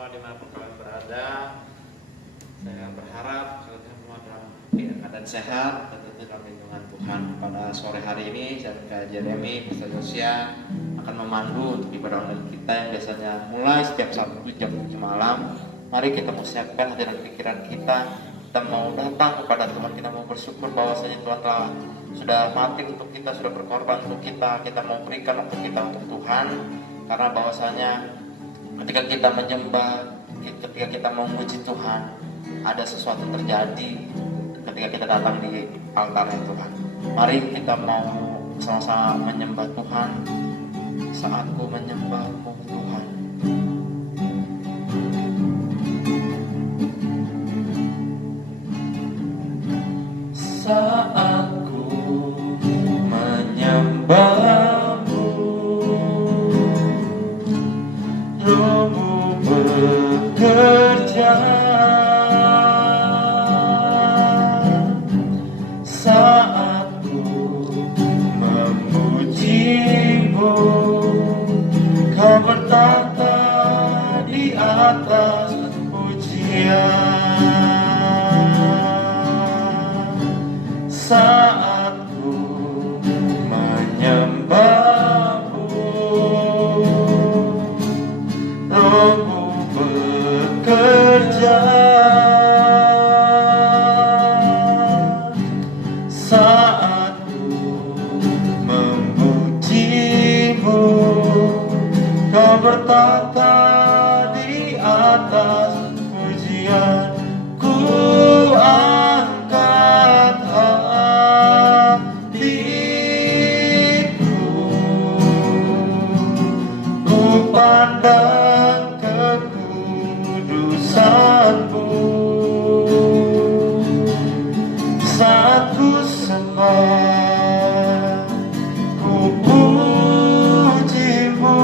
semua dimanapun kalian berada. Saya berharap kalian semua dalam keadaan sehat dan tentu dalam lindungan Tuhan. Pada sore hari ini saya dan Jeremy Pastor Josia akan memandu untuk ibadah online kita yang biasanya mulai setiap Sabtu jam 7 malam. Mari kita persiapkan hati dan pikiran kita. Kita mau datang kepada Tuhan, kita mau bersyukur bahwasanya Tuhan telah sudah mati untuk kita, sudah berkorban untuk kita. Kita mau berikan waktu kita untuk Tuhan, karena bahwasanya ketika kita menyembah, ketika kita memuji Tuhan, ada sesuatu terjadi ketika kita datang di altar Tuhan. Mari kita mau sama-sama menyembah Tuhan. Saatku menyembahmu Tuhan. Saatku menyembahmu, Rohmu bekerja. Saatku memujimu, Kau bertata di atas pujian. Saatku menyembahmu, Rohmu bekerja. Saatku memujimu, Kau bertata di atas pujian. Ku angkat hatiku, ku pandang kekudusan-Mu. Saat ku sembah, ku puji-Mu,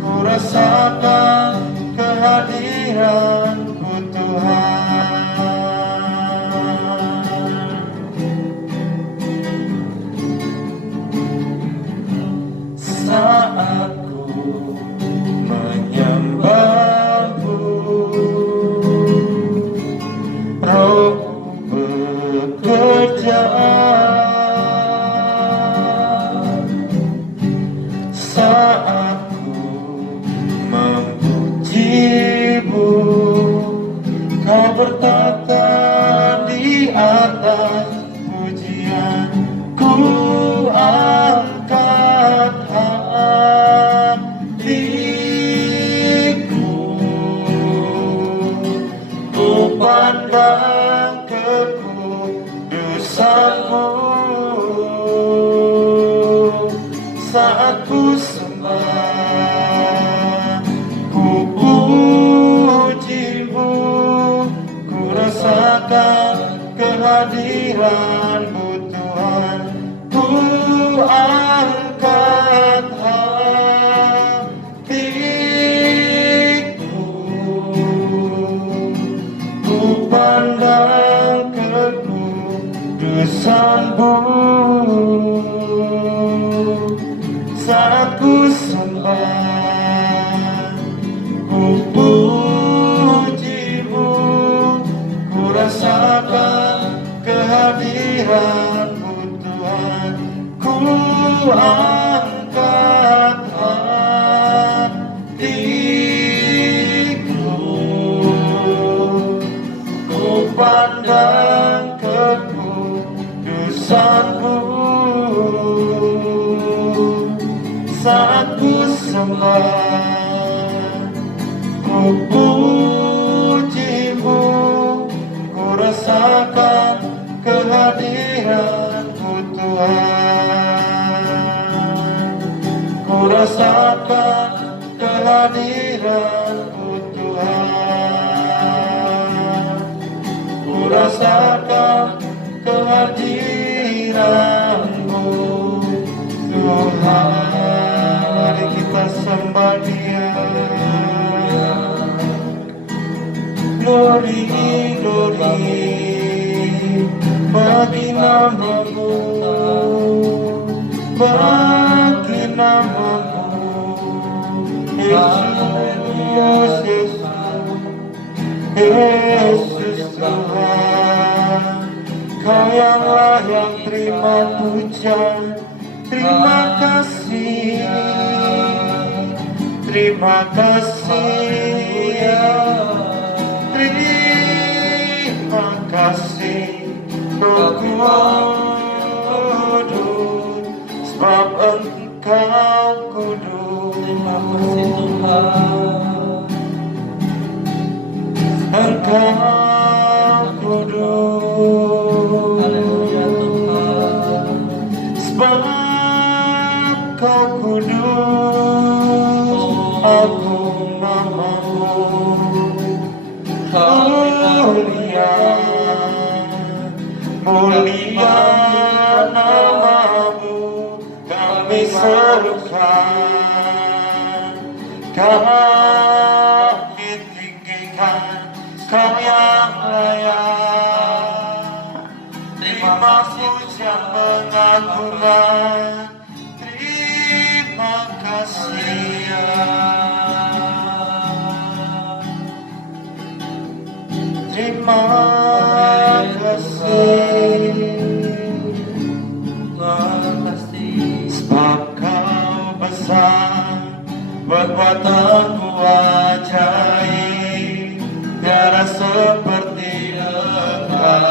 ku rasakan kehadiran-Mu Tuhan. Saat ku menyembahmu, Rohmu bekerja. Saatku memuji-Mu, Kau bertata di atas pujian. Ku angkat hatiku, ku pandang kekudusan-Mu. Saat ku sembah, ku puji-Mu, ku rasakan kehadiran-Mu Tuhan. Ku angkat hatiku, ku pandang kekudusan-Mu. Saat ku sembah, ku puji-Mu, ku rasakan kehadiran-Mu Tuhan. Ku angkat hatiku, ku pandang kekudusan-Mu. Saat ku sembah, ku puji-Mu, ku rasakan kehadiran-Mu Tuhan. Ku rasakan kehadiran-Mu Tuhan. Ku rasakan kehadiran-Mu Tuhan. Mari kita sembah Dia. Glory, glory bagi nama-Mu, bagi nama-Mu, Yesus, Yesus. Yesus Tuhan, Kau yang layak terima puja. Terima kasih, terima kasih, terima kasih, Roh Kudus, sebab Engkau kudus. Terima kasih Tuhan. Engkau kudus. Haleluya Tuhan. Sebab Kau kudus, agung namamu, mulia, mulia namamu, kami serukan, kami tinggikan, Kau yang layak, terima puja pengagungan. Terima kasih, terima kasih, sebab Kau besar, perbuatanmu ajaib, tiada seperti Engkau,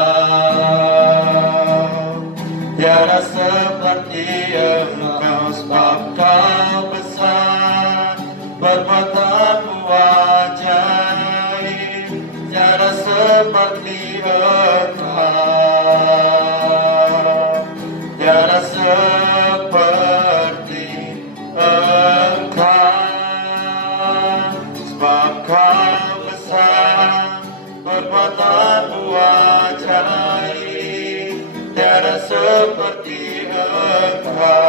tiada seperti Engkau, sebab Kau besar, perbuatanmu ajaib, tiada seperti Engkau, tiada seperti Engkau, sebab Kau besar, perbuatanmu ajaib, tiada seperti Engkau,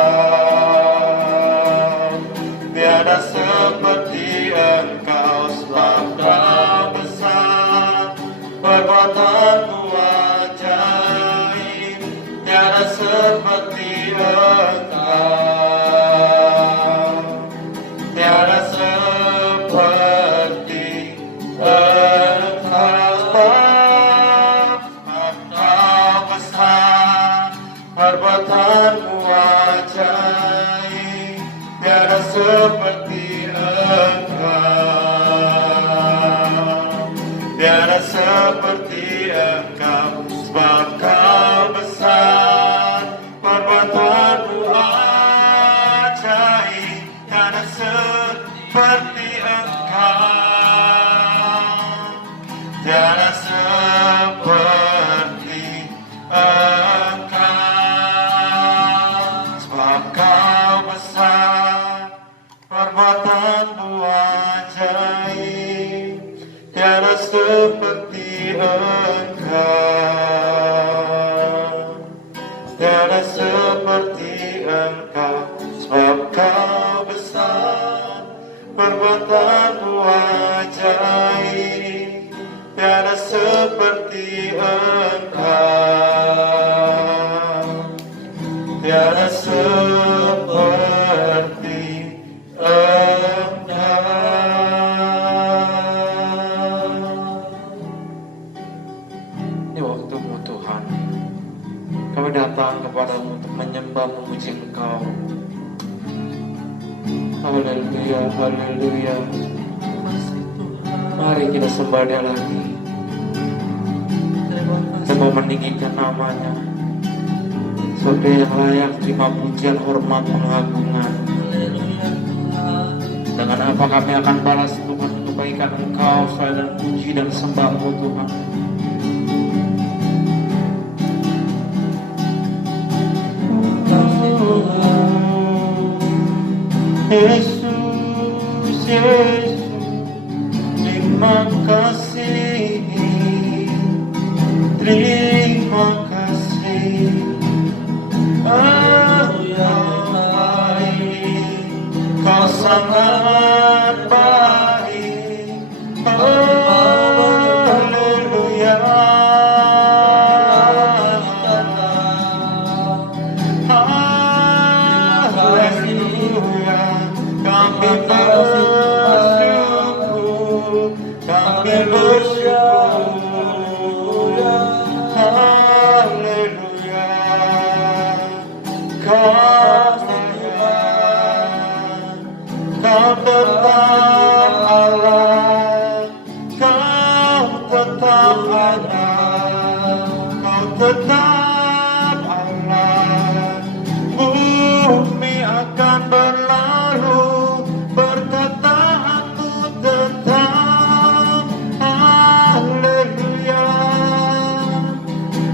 tiada seperti Engkau, sebab Kau besar, perbuatanmu ajaib, tiada seperti Engkau, tiada seperti Engkau, sebab Kau besar, perbuatanmu ajaib, tiada seperti Engkau, tiada seperti Engkau, sebab Kau besar, perbuatanmu ajaib, tiada seperti Engkau, tiada seperti Engkau, sebab Kau besar, perbuatanmu ajaib, tiada seperti Engkau, tiada seperti Engkau, sebab Kau besar, perbuatanmu ajaib, tiada seperti Engkau, tiada seperti Engkau. Ini waktumu Tuhan, kami datang kepadamu untuk menyembah memuji Engkau. Haleluya, haleluya. Mari kita sembah Dia lagi. Kita mau meninggikan namanya, sebab Dia yang layak terima pujian, hormat, pengagungan. Dengan apa kami akan balas Tuhan kebaikan Engkau selain puji dan sembah-Mu Tuhan. Yesus, Yesus, terima kasih, terima kasih. Kau sangat baik, haleluya, haleluya. Kami bersyukur, kami bersyukur. tetap Allah, kau tetap Allah, kau tetap Allah. Bumi akan berlalu, perkataanmu tetap. Haleluya.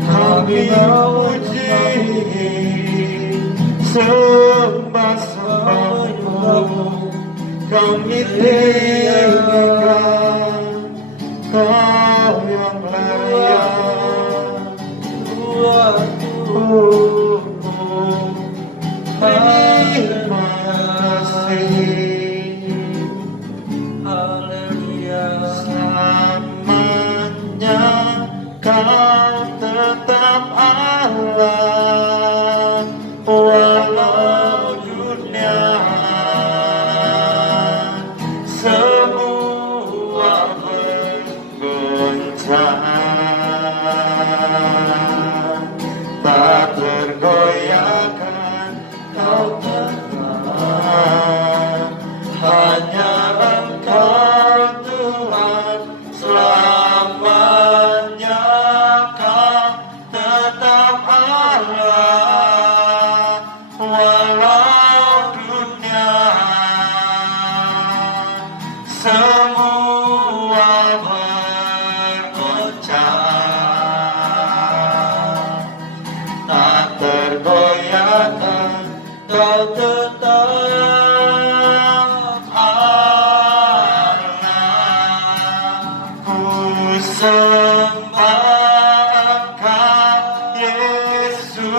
Kami memuji, sembah-sembahmu, kami tinggikan Kau yang layak. Terima kasih. Haleluya. Selamanya Kau tetap Allah, walau dunia semua bergoncang, tak tergoyahkan Kau tetap. Hanya Engkau Tuhan, selamanya Kau tetap Allah, walau dunia semua bergoncang, tak tergoyahkan Kau tetap Allah. Ku sembah Engkau Yesus,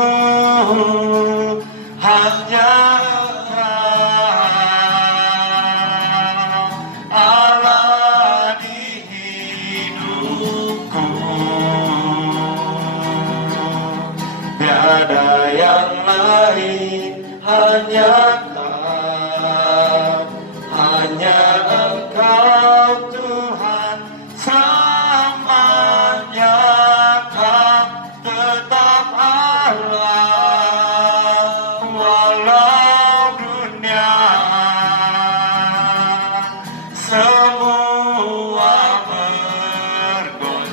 hanya Engkau Allah di hidupku. Tiada yang lain, hanya Kau, hanya Engkau Tuhan, selamanya Kau tetap Allah, walau dunia semua bergoncang,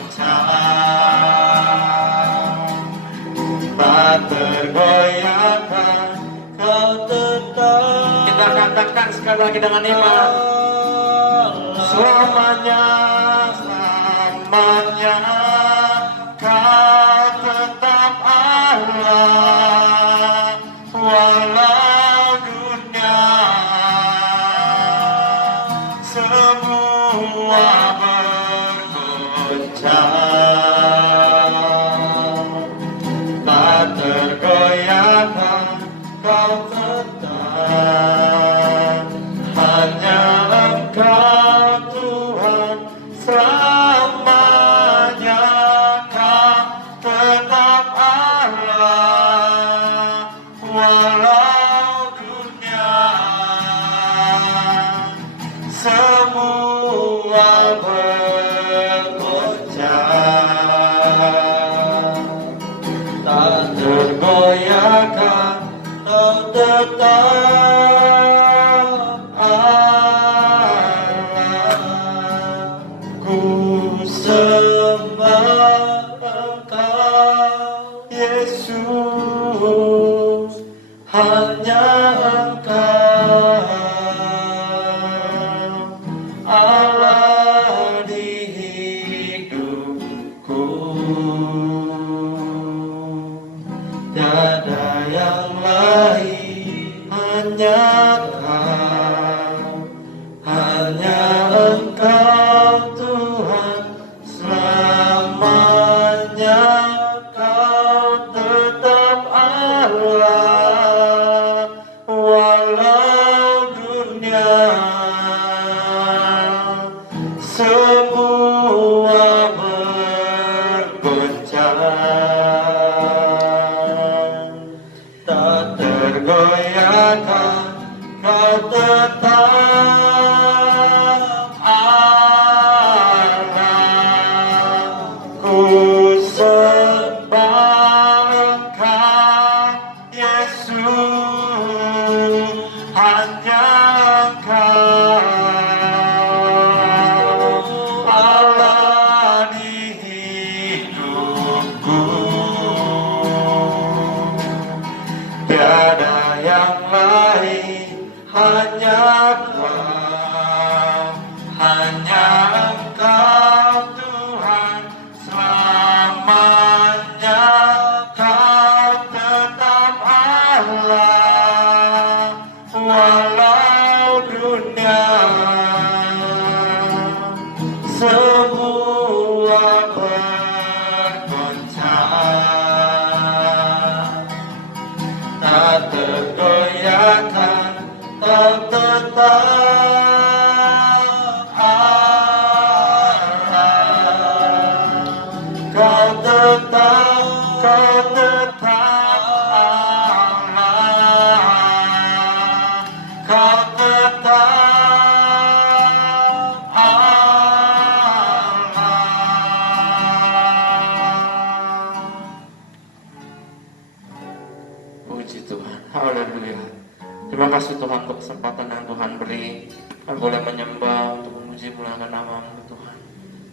tak tergoyahkan Kau tetap. Kita katakan sekali lagi dengan iman. Selamanya, selamanya Kau tetap Allah, walau dunia semua bergoncang, tak tergoyahkan Kau tetap. Hanya Engkau Tuhan, selamanya Kau tetap Allah, walau dunia semua bergoncang, tak tergoyahkan Kau tetap Allah. Ku sembah Engkau Yesus, hanya Engkau Allah di hidupku. Tiada yang lain, hanya Kau, hanya Engkau Tuhan, selamanya Kau tetap Allah, walau dunia semua bergoncang, tak tergoyahkan Kau tetap hanya Engkau Tuhan, selamanya Kau tetap Allah, walau dunia semua bergoncang, tak tergoyahkan, tak tetap Allah. Kau tetap Allah, Kau tetap Allah. Puji Tuhan, haleluya. Terima kasih Tuhan untuk kesempatan yang Tuhan beri, kami boleh menyembah untuk memuji muliakan nama-Mu Tuhan.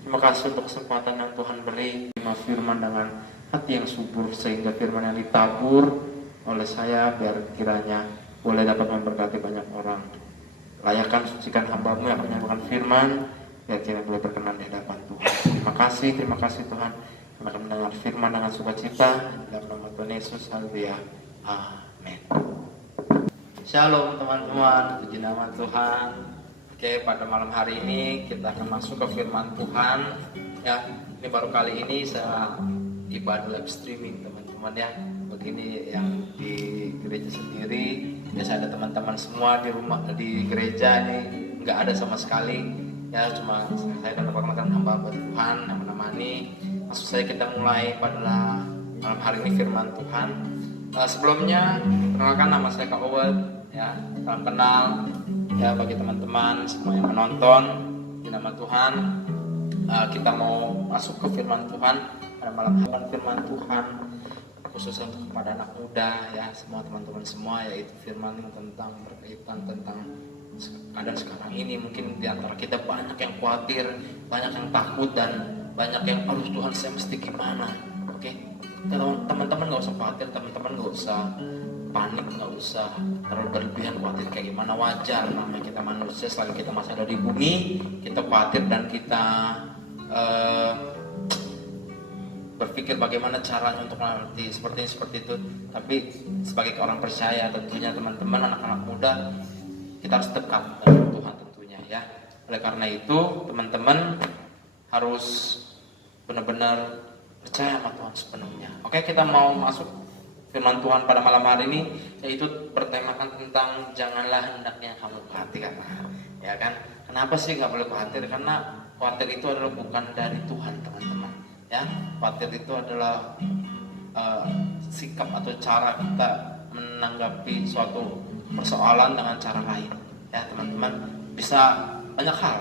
Terima kasih untuk kesempatan yang Tuhan beri, terima firman dengan hati yang subur, sehingga firman yang ditabur oleh saya biar kiranya boleh dapat memberkati banyak orang. Layakan sucikan hamba-Mu yang menyampaikan firman, biar kiranya boleh berkenan di hadapan Tuhan. Terima kasih Tuhan. Kami akan mendengar firman dengan sukacita dalam nama Tuhan Yesus. Haleluya. Amin. Shalom teman-teman, puji nama Tuhan. Oke, pada malam hari ini kita akan masuk ke firman Tuhan. Ya, ini baru kali ini saya ibadah live streaming teman-teman ya. Begini yang di gereja sendiri. Biasa ada teman-teman semua di rumah, di gereja ini nggak ada sama sekali. Ya, cuma saya dan rekan-rekan hamba Tuhan yang menemani. Maksud saya kita mulai pada malam hari ini firman Tuhan. Sebelumnya perkenalkan, nama saya Kak Owet, ya, salam kenal ya bagi teman-teman semua yang menonton. Di nama Tuhan, kita mau masuk ke firman Tuhan pada malam hari. Firman Tuhan khususnya untuk kepada anak muda ya, semua teman-teman semua, yaitu firman tentang berkaitan tentang keadaan sekarang ini. Mungkin di antara kita banyak yang khawatir, banyak yang takut, dan banyak yang aduh Tuhan saya mesti gimana. Oke, teman-teman nggak usah khawatir, teman-teman nggak usah panik, nggak usah terlalu berlebihan khawatir kayak gimana. Wajar, namanya kita manusia, selagi kita masih ada di bumi, kita khawatir dan kita berpikir bagaimana caranya untuk nanti seperti itu. Tapi sebagai orang percaya tentunya teman-teman, anak-anak muda, kita harus dekat dengan Tuhan tentunya ya. Oleh karena itu teman-teman harus benar-benar percaya sama Tuhan sepenuhnya. Oke, kita mau masuk firman Tuhan pada malam hari ini, yaitu bertemakan tentang janganlah hendaknya kamu khawatir. Ya kan? Kenapa sih nggak boleh khawatir? Karena khawatir itu adalah bukan dari Tuhan teman-teman. Ya, khawatir itu adalah sikap atau cara kita menanggapi suatu persoalan dengan cara lain. Ya teman-teman, bisa banyak hal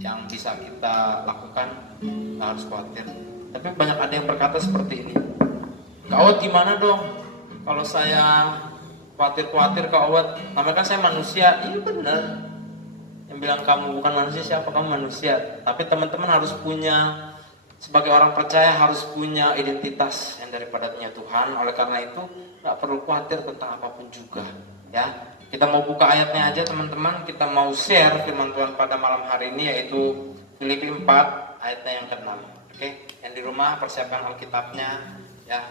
yang bisa kita lakukan, nggak harus khawatir. Tapi banyak ada yang berkata seperti ini, Kak Owet gimana dong kalau saya khawatir Kak Owet? Namanya kan saya manusia. Iya benar. Yang bilang kamu bukan manusia, siapa? Kamu manusia. Tapi teman-teman harus punya, sebagai orang percaya harus punya identitas yang daripadanya Tuhan. Oleh karena itu nggak perlu khawatir tentang apapun juga. Ya, kita mau buka ayatnya aja teman-teman. Kita mau share firman Tuhan pada malam hari ini, yaitu Filipi 4 ayatnya yang ke-6. Oke, yang di rumah persiapkan Alkitabnya ya.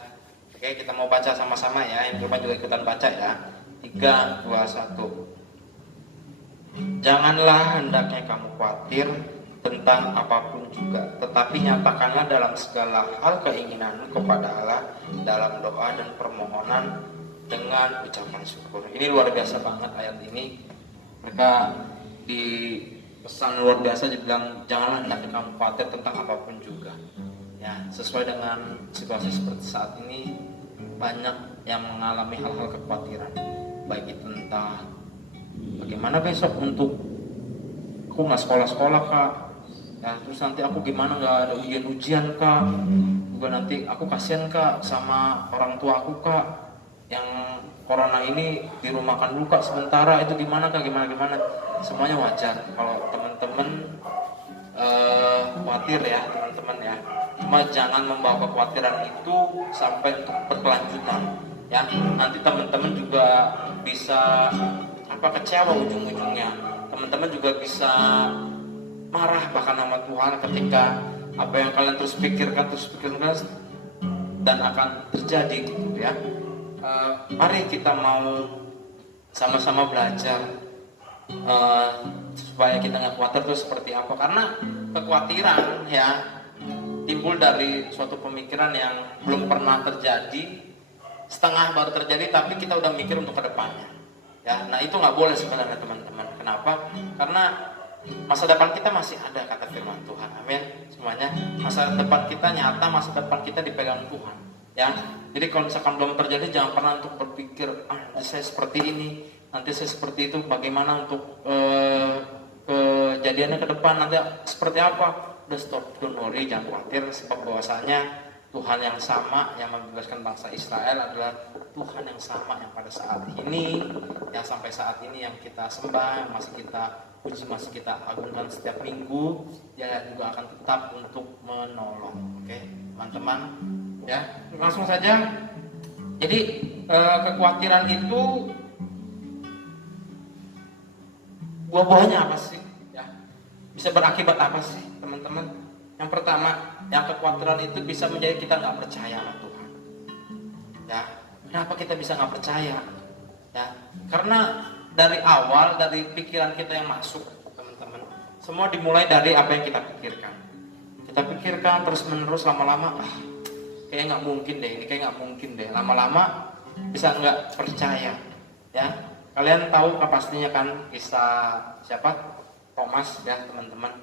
Oke, kita mau baca sama-sama ya. Yang di rumah juga ikutan baca ya. 3, 2, 1. Janganlah hendaknya kamu khawatir tentang apapun juga, tetapi nyatakanlah dalam segala hal keinginanmu kepada Allah dalam doa dan permohonan dengan ucapan syukur. Ini luar biasa banget ayat ini. Mereka di pesan luar biasa dibilang janganlah hendaknya kamu khawatir tentang apapun juga. Ya, sesuai dengan situasi seperti saat ini, banyak yang mengalami hal-hal kekhawatiran, baik itu entah bagaimana besok untuk aku nggak sekolah kak, ya, terus nanti aku gimana nggak ada ujian kak, juga nanti aku kasihan kak sama orang tua aku kak, yang corona ini dirumahkan dulu kak sementara, itu gimana kak, gimana. Semuanya wajar kalau teman-teman khawatir ya teman-teman ya. Cuma jangan membawa kekhawatiran itu sampai untuk berkelanjutan ya. Nanti teman-teman juga bisa kecewa ujung-ujungnya. Teman-teman juga bisa marah bahkan sama Tuhan ketika apa yang kalian terus pikirkan dan akan terjadi gitu ya. Mari kita mau sama-sama belajar supaya kita nggak khawatir itu seperti apa, karena kekhawatiran ya timbul dari suatu pemikiran yang belum pernah terjadi, setengah baru terjadi tapi kita udah mikir untuk kedepannya ya. Nah itu nggak boleh sebenarnya teman-teman. Kenapa? Karena masa depan kita masih ada, kata firman Tuhan. Amin semuanya. Masa depan kita nyata, masa depan kita dipegang Tuhan ya. Jadi kalau misalkan belum terjadi, jangan pernah untuk berpikir nanti saya seperti ini, nanti saya seperti itu, bagaimana untuk kejadiannya ke depan nanti seperti apa. Udah stop, don't worry, jangan khawatir, sebab bahwasanya Tuhan yang sama yang membebaskan bangsa Israel adalah Tuhan yang sama yang pada saat ini, yang sampai saat ini yang kita sembah, yang masih kita puji, masih kita agungkan setiap minggu. Dia juga akan tetap untuk menolong. Oke, teman-teman ya, langsung saja. Jadi kekhawatiran itu buah-buahnya apa sih ya? Bisa berakibat apa sih teman-teman? Yang pertama, yang kekhawatiran itu bisa menjadi kita nggak percaya sama Tuhan ya. Kenapa kita bisa nggak percaya ya? Karena dari awal, dari pikiran kita yang masuk teman-teman, semua dimulai dari apa yang kita pikirkan. Kita pikirkan terus menerus, lama-lama kayak nggak mungkin deh, ini kayak nggak mungkin deh. Lama-lama bisa nggak percaya ya. Kalian tahu pastinya kan kisah siapa? Thomas ya teman-teman.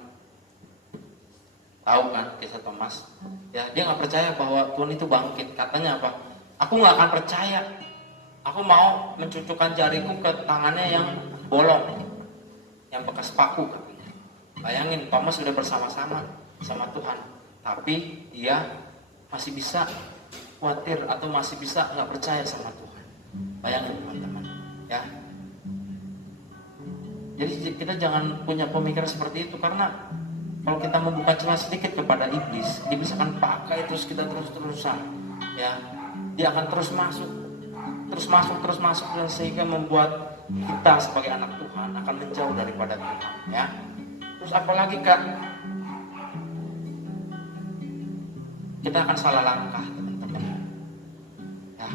Tahu kan kisah Thomas ya. Dia nggak percaya bahwa Tuhan itu bangkit. Katanya apa? Aku nggak akan percaya, aku mau mencucukkan jariku ke tangannya yang bolong, yang bekas paku katanya. Bayangin, Thomas sudah bersama-sama sama Tuhan, tapi dia masih bisa khawatir atau masih bisa nggak percaya sama Tuhan. Bayangin teman-teman ya. Jadi kita jangan punya pemikiran seperti itu, karena kalau kita membuka celah sedikit kepada iblis akan pakai terus kita terus-terusan ya. Dia akan terus masuk dan sehingga membuat kita sebagai anak Tuhan akan menjauh daripada Tuhan ya. Terus apalagi Kak? Kita akan salah langkah teman-teman ya.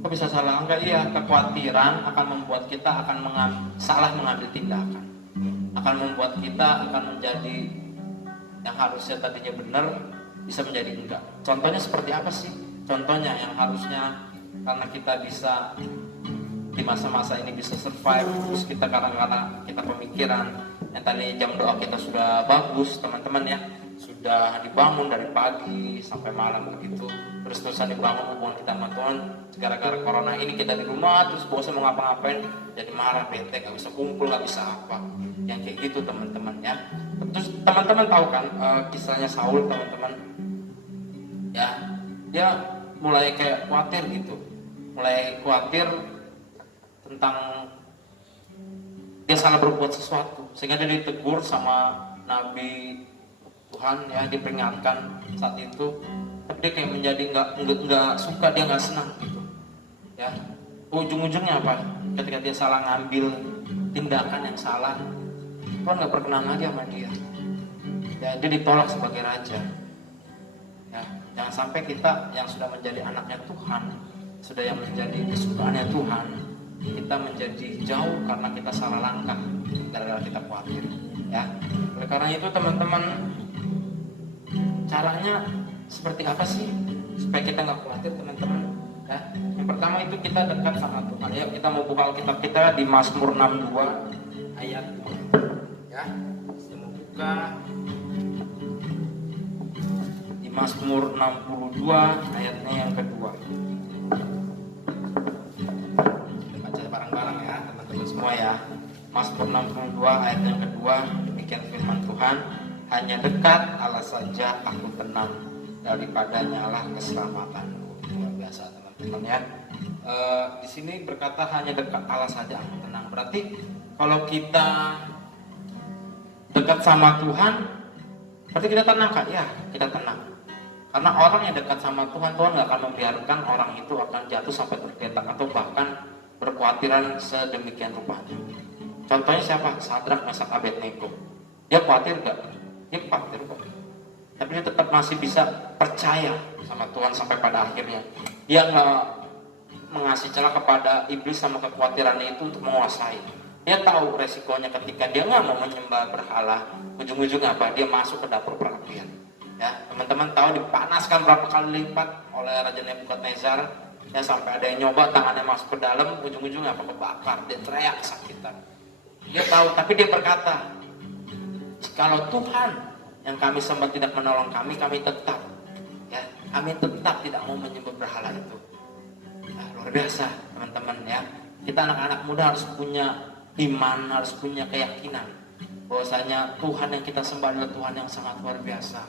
Kok bisa salah langkah? Iya, kekhawatiran akan membuat kita akan salah mengambil tindakan, akan membuat kita akan menjadi yang harusnya tadinya benar bisa menjadi enggak. Contohnya seperti apa sih? Contohnya yang harusnya karena kita bisa di masa-masa ini bisa survive, terus kita karena kita pemikiran yang tadi jam doa kita sudah bagus teman-teman ya, sudah dibangun dari pagi sampai malam begitu, terus-terusan dibangun hubungan kita sama Tuhan. Gara-gara corona ini kita di rumah terus bosan mau ngapa-ngapain, jadi marah, bete, gak bisa kumpul, gak bisa apa, yang kayak gitu teman-teman ya. Terus teman-teman tahu kan kisahnya Saul teman-teman ya. Dia mulai kayak khawatir gitu, mulai khawatir tentang dia salah berbuat sesuatu, sehingga dia ditegur sama Nabi Tuhan ya, diperingatkan saat itu. Tapi dia kayak menjadi nggak suka, dia nggak senang gitu ya. Ujung-ujungnya apa? Ketika dia salah ngambil tindakan yang salah, Tuhan nggak berkenan lagi sama dia ya. Dia ditolak sebagai raja ya. Jangan sampai kita yang sudah menjadi anaknya Tuhan, sudah yang menjadi kesukaannya Tuhan, kita menjadi jauh karena kita salah langkah, gara-gara kita khawatir ya. Oleh karena itu teman-teman, caranya seperti apa sih supaya kita nggak khawatir teman-teman ya? Yang pertama itu kita dekat sama Tuhan ya. Kita mau buka Alkitab kita di Mazmur 62 ayat 2 ya. Saya mau buka di Mazmur 62 ayatnya yang kedua. Kita baca bareng-bareng ya teman-teman semua ya. Mazmur 62 ayat yang kedua, demikian firman Tuhan: hanya dekat Allah saja aku tenang, daripadanya lah keselamatanku. Luar biasa teman-teman ya. Di sini berkata hanya dekat Allah saja aku tenang. Berarti kalau kita dekat sama Tuhan, berarti kita tenang Kak? Ya, kita tenang. Karena orang yang dekat sama Tuhan, Tuhan gak akan membiarkan orang itu akan jatuh sampai tergeletak atau bahkan berkhawatiran sedemikian rupanya. Contohnya siapa? Sadrak, Mesak, Abednego. Dia khawatir gak? Dia khawatir kok. Tapi dia tetap masih bisa percaya sama Tuhan sampai pada akhirnya. Dia nggak mengasih celah kepada iblis sama kekhawatirannya itu untuk menguasai. Dia tahu resikonya ketika dia nggak mau menyembah berhala, ujung-ujungnya apa? Dia masuk ke dapur perapian. Ya, teman-teman tahu dipanaskan berapa kali lipat oleh Raja Nebukadnezar. Ya, sampai ada yang nyoba tangannya masuk ke dalam, ujung-ujungnya apa? Kebakar. Dia teriak kesakitan. Dia tahu, tapi dia berkata, kalau Tuhan yang kami sembah tidak menolong kami tetap, ya, kami tetap tidak mau menyembah berhala itu. Nah, luar biasa teman-teman ya. Kita anak-anak muda harus punya iman, harus punya keyakinan bahwasanya Tuhan yang kita sembah adalah Tuhan yang sangat luar biasa,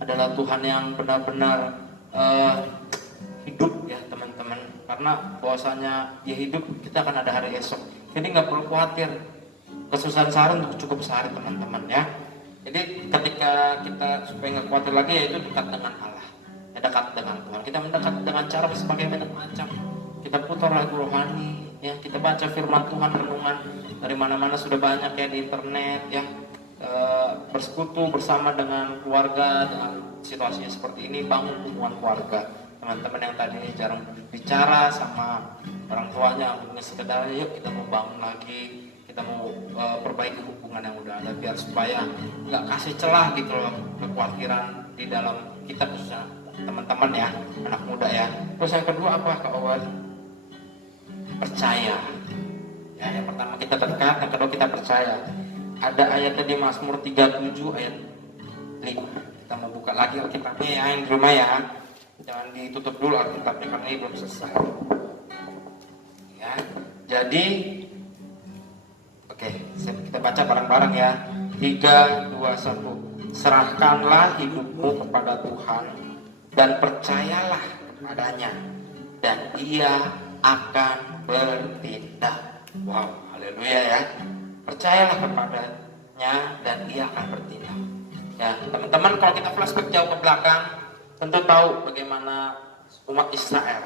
adalah Tuhan yang benar-benar hidup ya teman-teman. Karena bahwasanya Dia hidup, kita akan ada hari esok. Jadi nggak perlu khawatir kesusahan sehari untuk cukup sehari teman-teman ya. Jadi ketika kita supaya nggak khawatir lagi, yaitu dekat dengan Allah, ya, dekat dengan Tuhan. Kita mendekat dengan cara sebagai macam. Kita putar lagu rohani, ya, kita baca firman Tuhan, renungan dari mana-mana sudah banyak ya di internet, ya, bersekutu bersama dengan keluarga dengan situasinya seperti ini, bangun hubungan keluarga. Teman-teman yang tadi jarang bicara sama orang tuanya, hanya sekedar yuk kita mau bangun lagi. Kita mau perbaiki hubungan yang udah ada biar supaya nggak kasih celah gitu loh kekhawatiran di dalam kita, khususnya teman-teman ya, anak muda ya. Terus yang kedua apa Kak Owen? Percaya. Ya, yang pertama kita dekat, yang kedua kita percaya. Ada ayatnya di Mazmur 37 ayat 5. Kita mau buka lagi Alkitabnya ya, yang di rumah ya. Jangan ditutup dulu Alkitabnya karena ini belum selesai. Ya, jadi oke, kita baca bareng-bareng ya. 3, 2, 1. Serahkanlah hidupmu kepada Tuhan dan percayalah kepadanya, dan Ia akan bertindak. Wow, haleluya ya. Percayalah kepadanya dan Ia akan bertindak. Ya, teman-teman, kalau kita flashback jauh ke belakang, tentu tahu bagaimana umat Israel.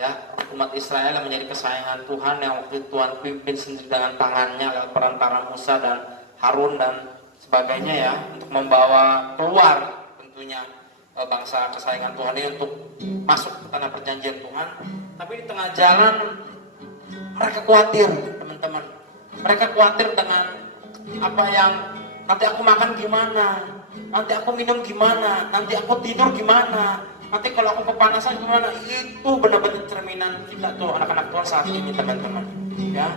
Ya, umat Israel yang menjadi kesayangan Tuhan, yang waktu Tuhan pimpin sendiri dengan tangannya lewat perantara Musa dan Harun dan sebagainya ya, untuk membawa keluar tentunya bangsa kesayangan Tuhan ini untuk masuk ke tanah perjanjian Tuhan. Tapi di tengah jalan mereka khawatir teman-teman. Mereka khawatir dengan apa yang nanti aku makan gimana, nanti aku minum gimana, nanti aku tidur gimana, nanti kalau aku kepanasan gimana. Itu benar-benar cerminan kita tuh anak-anak Tuhan saat ini teman-teman ya.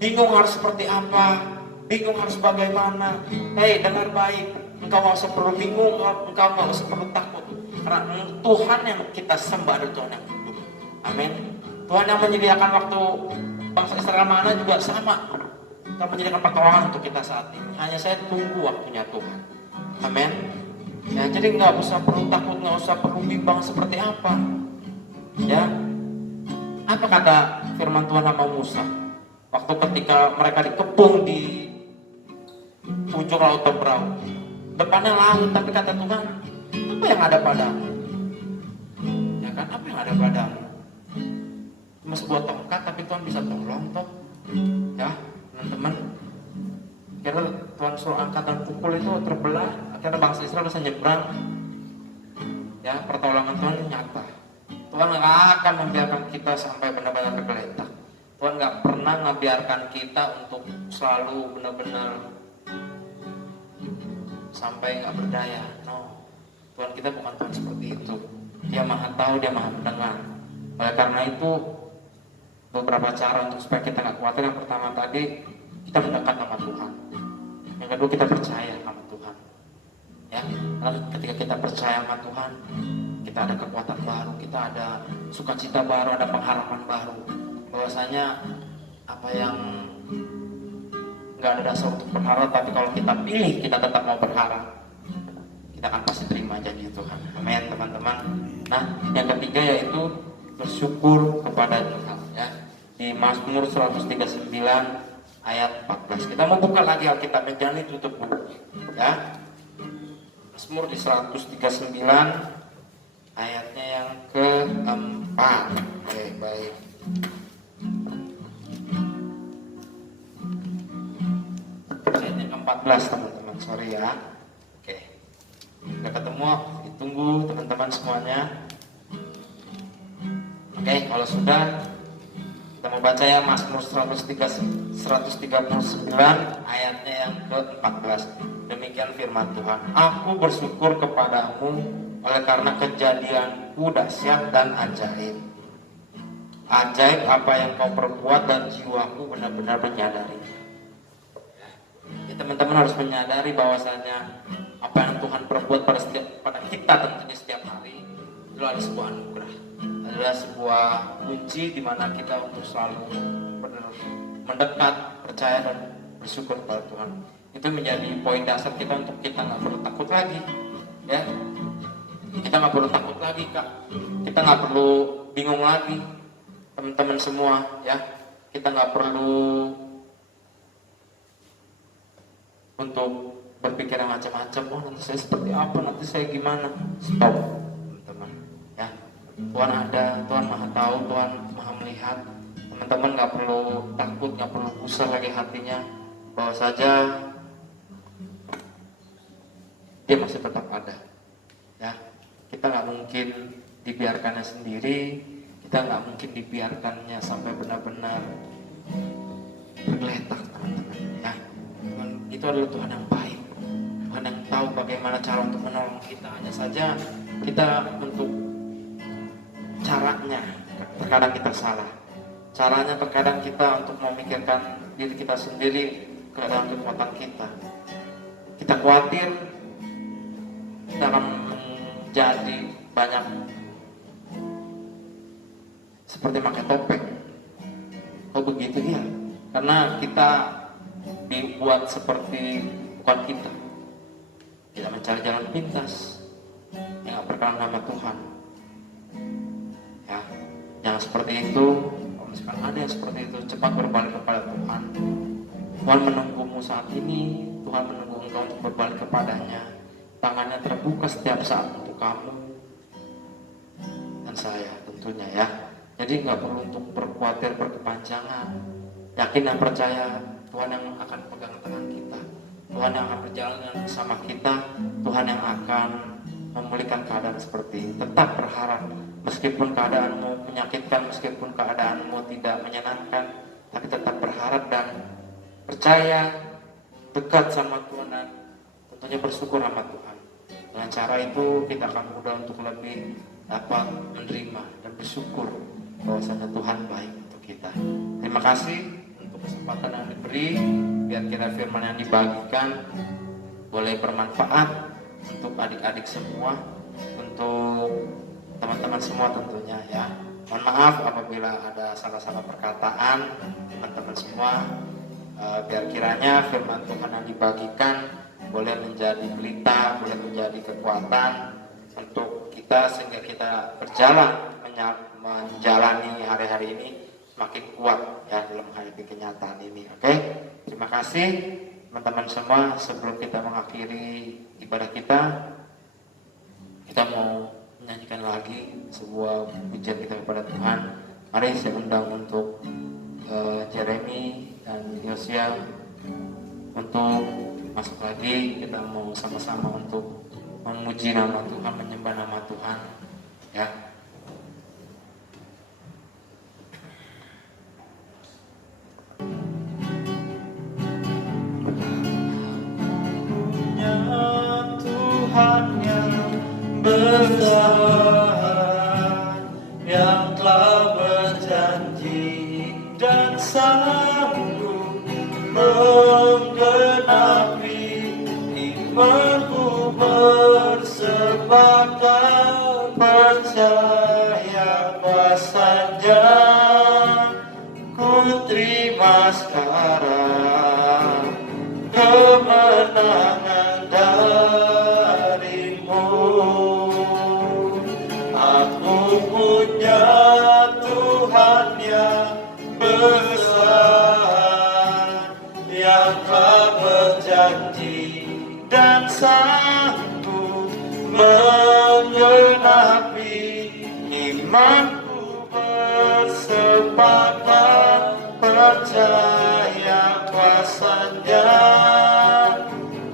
Bingung harus seperti apa, bingung harus bagaimana. Hei, dengar baik, engkau gak usah perlu bingung, engkau gak usah perlu takut, karena Tuhan yang kita sembah adalah Tuhan yang hidup. Amin. Tuhan yang menyediakan waktu bangsa Israel mana juga sama, Tuhan menyediakan pertolongan untuk kita saat ini. Hanya saya tunggu waktunya Tuhan. Amin. Ya, jadi nggak usah perlu takut, nggak usah perlu bimbang seperti apa. Ya, apa kata firman Tuhan sama Musa waktu ketika mereka dikepung di ujung laut Tebrau, depannya laut, tapi kata Tuhan, apa yang ada padamu? Ya kan, apa yang ada padamu? Cuma sebuah tongkat, tapi Tuhan bisa tolong toh. Ya, teman-teman. Kira Tuhan suruh angkat dan pukul itu terbelah, akhirnya bangsa Israel bisa nyebrang. Ya, pertolongan Tuhan ini nyata. Tuhan nggak akan membiarkan kita sampai benar-benar tergeletak. Tuhan nggak pernah membiarkan kita untuk selalu benar-benar sampai nggak berdaya. No, Tuhan kita bukan Tuhan seperti itu. Dia maha tahu, Dia maha mendengar. Oleh karena itu, beberapa cara untuk supaya kita nggak khawatir. Yang pertama tadi, kita mendekat sama Tuhan. Yang kedua, kita percaya sama Tuhan. Ya, lalu ketika kita percaya sama Tuhan, kita ada kekuatan baru, kita ada sukacita baru, ada pengharapan baru. Bahwasanya apa yang nggak ada dasar untuk berharap, tapi kalau kita pilih, kita tetap mau berharap, kita akan pasti terima janji Tuhan. Amin teman-teman. Nah, yang ketiga yaitu bersyukur kepada Tuhan. Ya, di Mazmur 139 ayat 14. Kita mau buka lagi Alkitabnya, jangan ditutup dulu. Ya, Mazmur di 139 ayatnya yang keempat. Baik. Ayatnya ke-14 teman-teman. sorry ya. Oke, udah ketemu, ditunggu teman-teman semuanya. Oke, kalau sudah, kita mau baca ya Mazmur 139 ayatnya yang ke-14. Demikian firman Tuhan. Aku bersyukur kepadamu oleh karena kejadianku dahsyat dan ajaib. Ajaib apa yang kau perbuat dan jiwaku benar-benar menyadari. Ya, teman-teman harus menyadari bahwasanya apa yang Tuhan perbuat pada kita tentunya setiap hari itu adalah sebuah anugerah, adalah sebuah kunci di mana kita untuk selalu mendekat, percaya dan bersyukur kepada Tuhan. Itu menjadi poin dasar kita untuk kita nggak perlu takut lagi, ya. Kita nggak perlu takut lagi, Kak. Kita nggak perlu bingung lagi, teman-teman semua, ya. Kita nggak perlu untuk berpikir yang macam-macam. Oh, nanti saya seperti apa, nanti saya gimana. Stop, teman-teman, ya. Tuhan ada, Tuhan maha tahu, Tuhan maha melihat. Teman-teman nggak perlu takut, nggak perlu gusar lagi hatinya, bahwa saja Dia masih tetap ada, ya. Kita nggak mungkin dibiarkannya sendiri, kita nggak mungkin dibiarkannya sampai benar-benar tergeletak, teman-teman, ya. Tuhan itu adalah Tuhan yang baik, Tuhan yang tahu bagaimana cara untuk menolong kita. Hanya saja kita untuk caranya terkadang kita salah. Caranya terkadang kita untuk memikirkan diri kita sendiri, keadaan kekuatan kita. Kita khawatir kita akan menjadi banyak seperti pakai topeng. Oh begitu ya? Karena kita dibuat seperti bukan kita. Tidak mencari jalan pintas yang gak berkenan nama Tuhan. Ya, jangan seperti itu. Kalau misalkan ada yang seperti itu, cepat berbalik kepada Tuhan. Tuhan menunggumu saat ini. Tuhan menunggu engkau untuk berbalik kepadanya. Tangannya terbuka setiap saat untuk kamu dan saya tentunya, ya. Jadi nggak perlu untuk berkhawatir berkepanjangan. Yakin dan percaya Tuhan yang akan pegang tangan kita, Tuhan yang akan berjalan bersama kita, Tuhan yang akan memulihkan keadaan seperti ini. Tetap berharap meskipun keadaanmu menyakitkan, meskipun keadaanmu tidak menyenangkan, tapi tetap berharap dan percaya, dekat sama Tuhan dan tentunya bersyukur sama Tuhan. Dengan cara itu kita akan mudah untuk lebih dapat menerima dan bersyukur bahwasanya Tuhan baik untuk kita. Terima kasih untuk kesempatan yang diberi. Biar kira firman yang dibagikan boleh bermanfaat untuk adik-adik semua, untuk teman-teman semua tentunya, ya. Mohon maaf apabila ada salah-salah perkataan teman-teman semua. Biar kiranya firman Tuhan yang dibagikan boleh menjadi pelita, boleh menjadi kekuatan untuk kita sehingga kita berjalan menjalani hari-hari ini semakin kuat, ya, dalam menghadapi kenyataan ini. Oke, terima kasih teman-teman semua. Sebelum kita mengakhiri ibadah kita mau menyanyikan lagi sebuah pujian kita kepada Tuhan. Mari saya undang untuk Jeremy dan Yosia untuk masuk lagi. Kita mau sama-sama untuk memuji nama Tuhan, menyembah nama Tuhan, ya. Punya Tuhan yang besar, yang telah berjanji dan sanggup menggenapi imanku, bersepakat percaya bahwasanya ku terima sekarang kemenangan darimu. Aku punya Tuhan yang besar, yang telah berjanji dan sanggup menggenapi imanku, bersepakat percaya kuasanya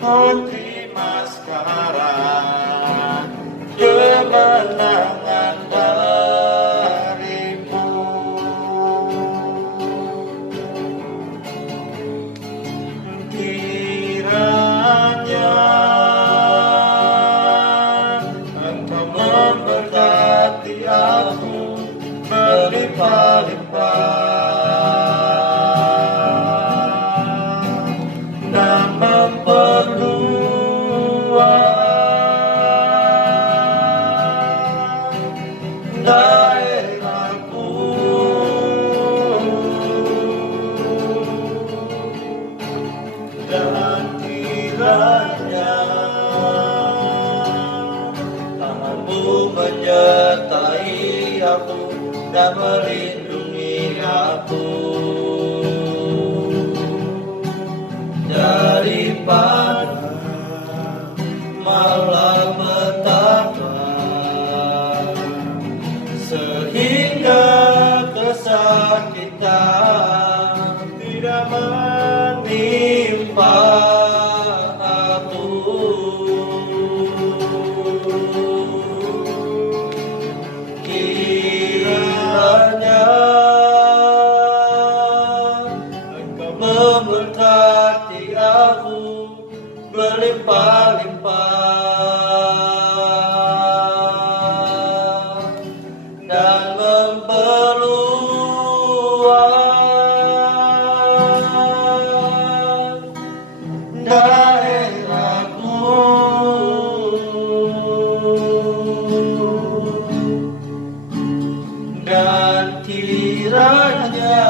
Oh terima sekarang kemenangan darimu. Kiranya Engkau memberkati aku berlimpah-limpah dan memperluas daerahku. Dan kiranya tanganmu menyertai aku dan melindungi aku daripada malapetaka, sehingga kesakitan tidak menimpa aku. Kiranya Engkau memberkati aku berlimpah-limpah dan memperluas daerahku. Dan kiranya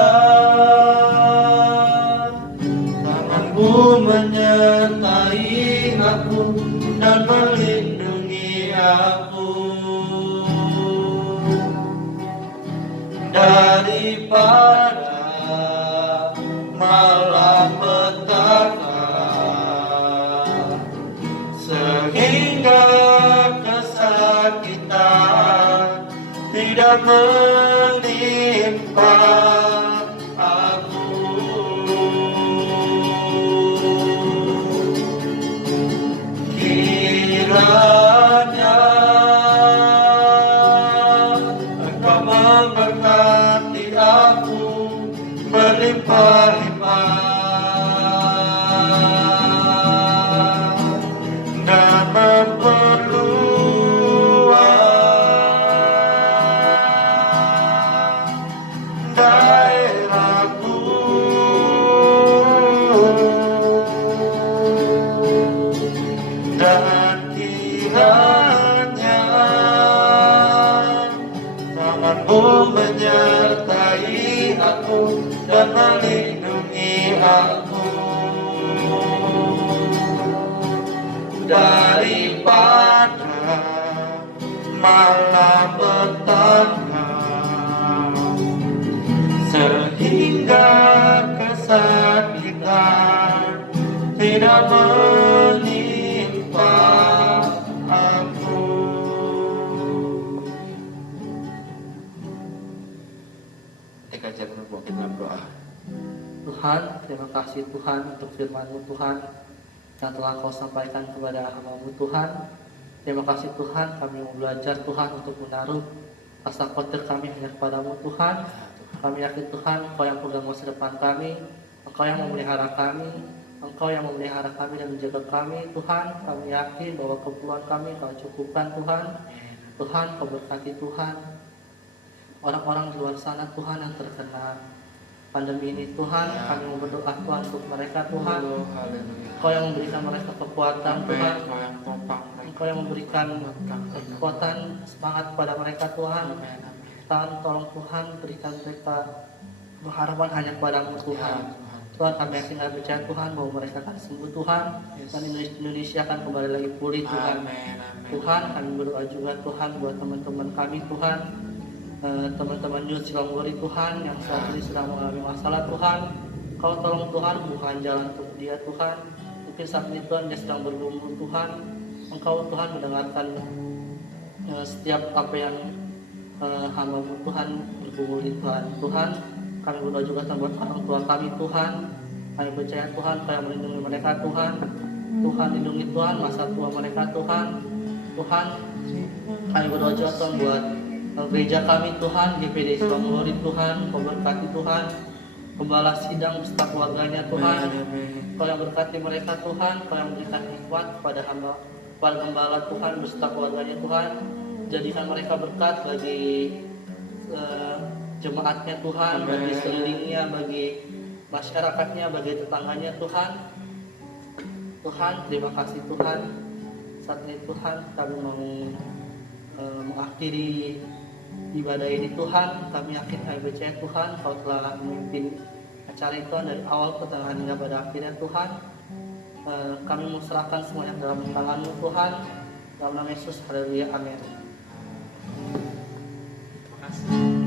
tanganmu menyertai aku dan melindungi aku daripada malapetaka, sehingga kesakitan tidak menimpa aku. Kiranya Engkau memberkati aku berlimpah-limpah dan memperluas daerahku. Dan kiranya tanganmu menyertai aku dan melindungi aku daripada malapetaka, sehingga kesakitan tidak menimpa aku. Kita jangan berbuat dalam doa. Tuhan, terima kasih Tuhan untuk firman-Mu Tuhan yang telah Kau sampaikan kepada hamba-Mu Tuhan. Terima kasih Tuhan, kami mau belajar Tuhan untuk menaruh rasa khawatir kami hanya kepadamu Tuhan. Kami yakin Tuhan, Engkau yang pegang masa depan kami, Engkau yang memelihara kami, Engkau yang memelihara kami dan menjaga kami Tuhan. Kami yakin bahwa keperluan kami Kau cukupkan Tuhan. Tuhan, Kau berkati Tuhan orang-orang di luar sana Tuhan yang terkena pandemi ini Tuhan. Kami mau berdoa Tuhan untuk mereka Tuhan. Engkau yang memberikan mereka kekuatan Tuhan. Engkau yang memberikan kekuatan semangat kepada mereka Tuhan. Tuhan, tolong Tuhan berikan mereka pengharapan hanya kepadamu Tuhan. Tuhan, kami yakin dan percaya Tuhan bahwa mereka akan sembuh Tuhan, dan Indonesia akan kembali lagi pulih Tuhan. Tuhan, kami berdoa juga Tuhan buat teman-teman kami Tuhan, teman-teman Youth Silonggori Tuhan yang saat ini sedang mengalami masalah Tuhan. Kau tolong Tuhan bukan jalan untuk dia Tuhan. Mungkin saat ini Tuhan dia sedang bergumul Tuhan. Engkau Tuhan mendengarkan setiap apa yang hamba-Mu Tuhan bergumul di Tuhan. Tuhan, kami berdoa juga buat orang tua kami Tuhan. Kami percaya Tuhan Kau yang melindungi mereka Tuhan. Tuhan lindungi Tuhan masa tua mereka Tuhan. Tuhan, kami berdoa juga Tuhan buat gereja kami Tuhan, GPD Islam Glory Tuhan, Kau berkati Tuhan, Gembala sidang beserta keluarganya Tuhan. Kau yang berkati mereka Tuhan, Kau yang memberikan hikmat kepada hamba, kepada Gembala Tuhan beserta keluarganya Tuhan. Jadikan mereka berkat bagi jemaatnya Tuhan, bagi sekelilingnya, bagi masyarakatnya, bagi tetangganya Tuhan. Tuhan, terima kasih Tuhan. Saat ini Tuhan, kami mau mengakhiri ibadah ini Tuhan. Kami yakin, kami percaya Tuhan, Kau telah memimpin acara itu dari awal pertengahan hingga pada akhirnya Tuhan. Kami mau serahkan semuanya dalam tangan-Mu Tuhan. Dalam nama Yesus, haleluya, amin. Terima kasih.